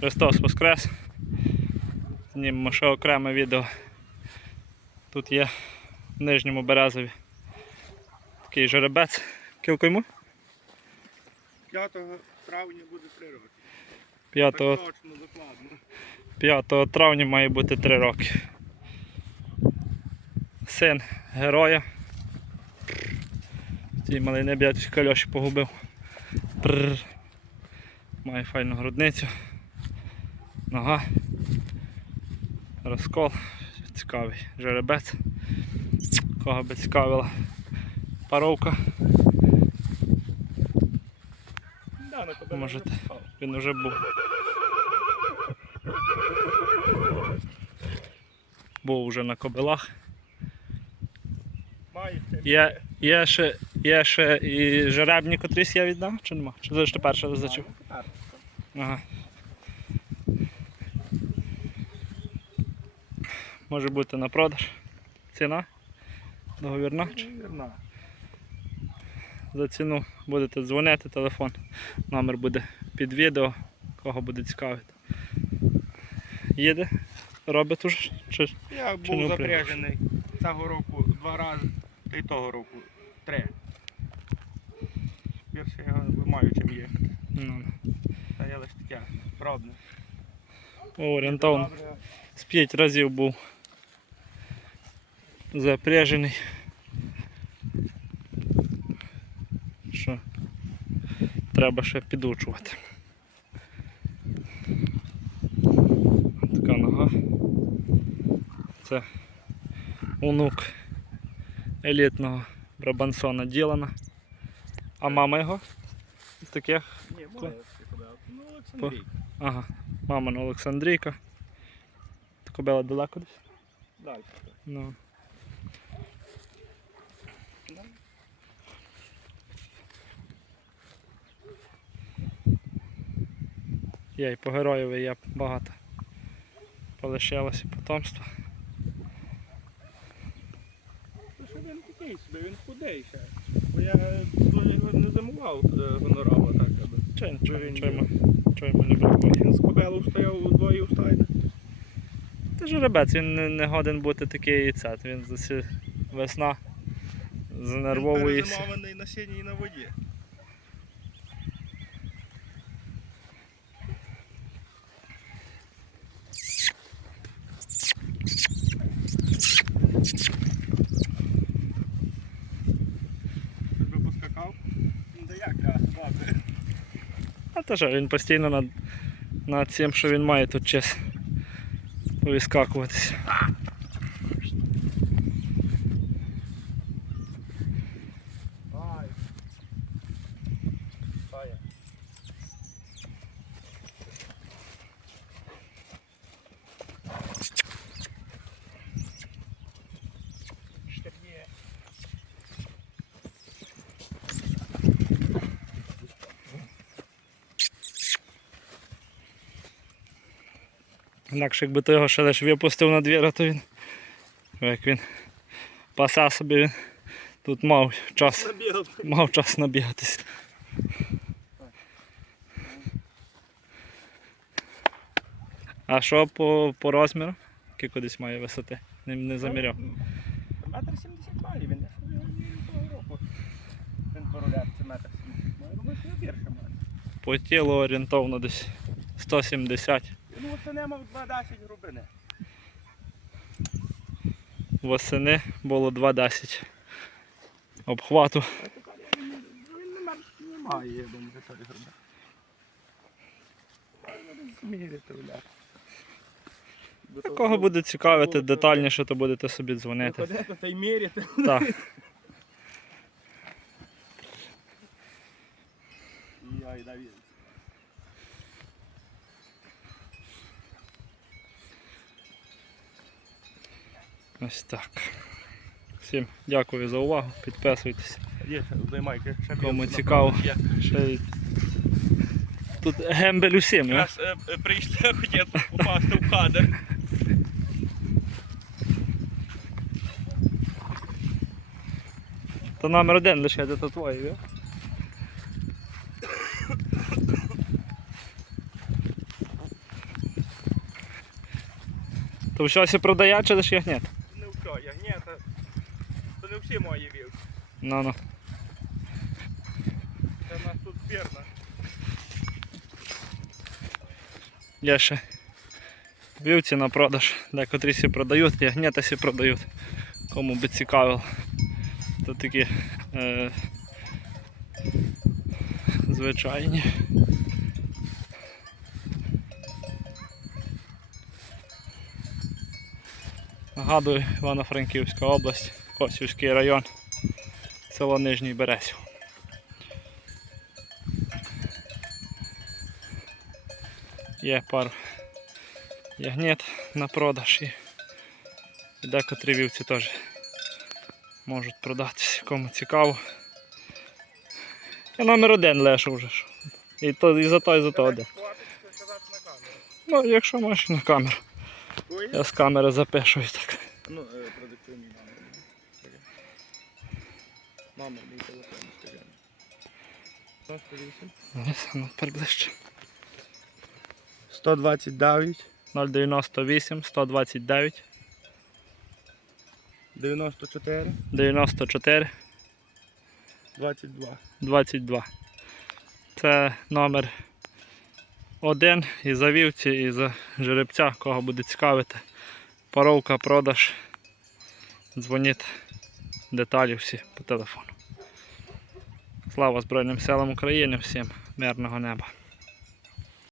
Христос Воскрес. Знімемо ще окреме відео. Тут є в нижньому березові такий жеребець. Кілько йому? 5 травня буде 3 роки. 5, Так точно, докладно. 5 травня має бути 3 роки. Син героя. Ті малий не б'ять кальоші погубив. Прррр. Має файну грудницю. Нога. Розкол. Цікавий жеребець. Кого би цікавила паровка. На Можете. Він вже був. Був вже на кобилах. Є, є, ще, є ще і жеребні котрісь я віддав, чи нема? Чи це перше визначив? Ага. Може бути на продаж. Ціна договірна. Вірно. За ціну будете дзвонити, телефон. Номер буде під відео, кого буде цікавити. Їде, робить уже? Чи... Я Чи був запряжений цього року два рази, та й того року три. Більше я маю чим їхати. Ну, Та я лише таке, пробне. орієнтовно. З п'ять разів був запряжений. Що треба ще підучувати. Така нога. Це онук елітного Брабансона Ділана. А мама його з таких Ні, моє. Ну, Олександрій. Ага, мама на Олександрійка. Кобила далеко десь? Далі. Ну. Є і по героєві є багато. Полишилося потомство. Ну, що він такий собі, він худий ще. Бо я дуже його не замував е, гонорава так, Він нічого є. йому, не бракує. Він з кобелу стояв удвоє у стайні. Це жеребець, він не, годен бути такий і це. Він засі... весна Він занервовується. перезимований на сіні і на воді. Ти би поскакав? Ну, да як, а, добре. А то що, він постійно над, над цим, що він має тут час повіскакуватися. Інакше якби ти його ще лише випустив на двір, то він. Як він паса собі, він тут мав час, мав час набігатись. А що по, по розміру? Який кудись має висоти? Не, не заміряв. Метр сімдесят має, він я того року. Він поруляв, це метр сімдесят має. Думаю, що я більше маю. По тілу орієнтовно десь 170. Ну, не мав 2,10 грубини. Восени було 2,10. Обхвату. Він не мер- не я думаю, такої грубини. Зміряти, бля. Кого буде цікавити детальніше, то будете собі дзвонити. Ходити та й міряти. Так. Йой, Давід. Ось так. Всім дякую за увагу. Підписуйтесь. Є, займайте. Кому цікаво. Ще Тут гембель усім? Якраз е, е, прийшли, хотів попасти в кадр. То номер один лише де то твоє, ві? То щось продає чи лише ягнят? Не всі мої вівці. Ну ну. Це в нас тут збірна. Є ще вівці на продаж. Декотрі сі продають, ягнята сі продають. Кому би цікавило. То такі е, звичайні. Нагадую, Івано-Франківська область, Косівський район, село Нижній Березів. Є пар ягнет на продаж і, декотрі вівці теж можуть продатися, кому цікаво. Я номер один лише вже. І, то, і за то, і за то один. Ну, якщо можеш на камеру. Я з камери запишу і так. Ну, е, номер. Мама, мій телефон, скажи. 98. Ось, ну, тепер ближче. 129, 098 129 94, 94 22. 22. Це номер один і за вівці, і за жеребця, кого буде цікавити. Паровка, продаж. Дзвоніть деталі всі по телефону. Слава Збройним силам України, всім мирного неба.